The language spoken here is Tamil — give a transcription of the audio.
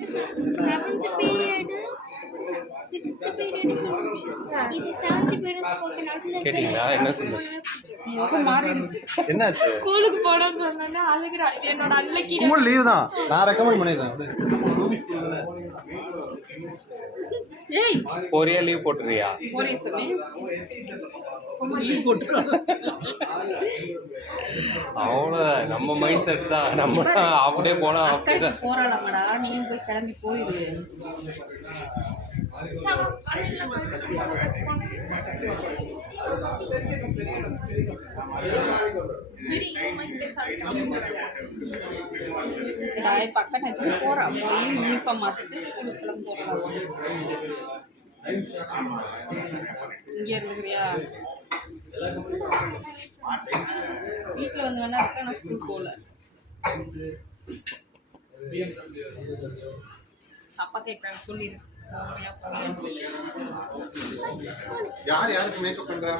Seventh period, sixth period Hindi. இது seventh period spoken out ல கேட்டீங்களா? என்ன சொன்ன? முகம் மாறிடுச்சு. என்னாச்சு? ஸ்கூலுக்கு போனோம்னு சொன்னோன்னே அழுகுறா. இது என்னோட அன்னைக்கு ஸ்கூல் லீவ் தான். நான் ரெக்கமெண்ட் பண்ணிருந்தேன். ஏய் ஒரே லீவ் போட்டுறியா? ஒரே சொல்லி லீவ் போட்டுருக்கோம். அவ்வளோதான், நம்ம மைண்ட் செட் தான். நம்ம அப்படியே போனா அப்படிதான். போராடாமடா நீயும் போய் கிளம்பி போயிரு. பக்கம் போறா போய் யூனிஃபார்ம் மாத்திட்டு ஸ்கூலுக்கு கிளம்ப போகலாம். இங்க இருக்கிறியா? வீட்டில் வந்து வேணா இருக்கா? நான் ஸ்கூல் போகல. அப்பா கேட்குறாங்க சொல்லிடு. யாருக்கு மேக்கப் பண்றா?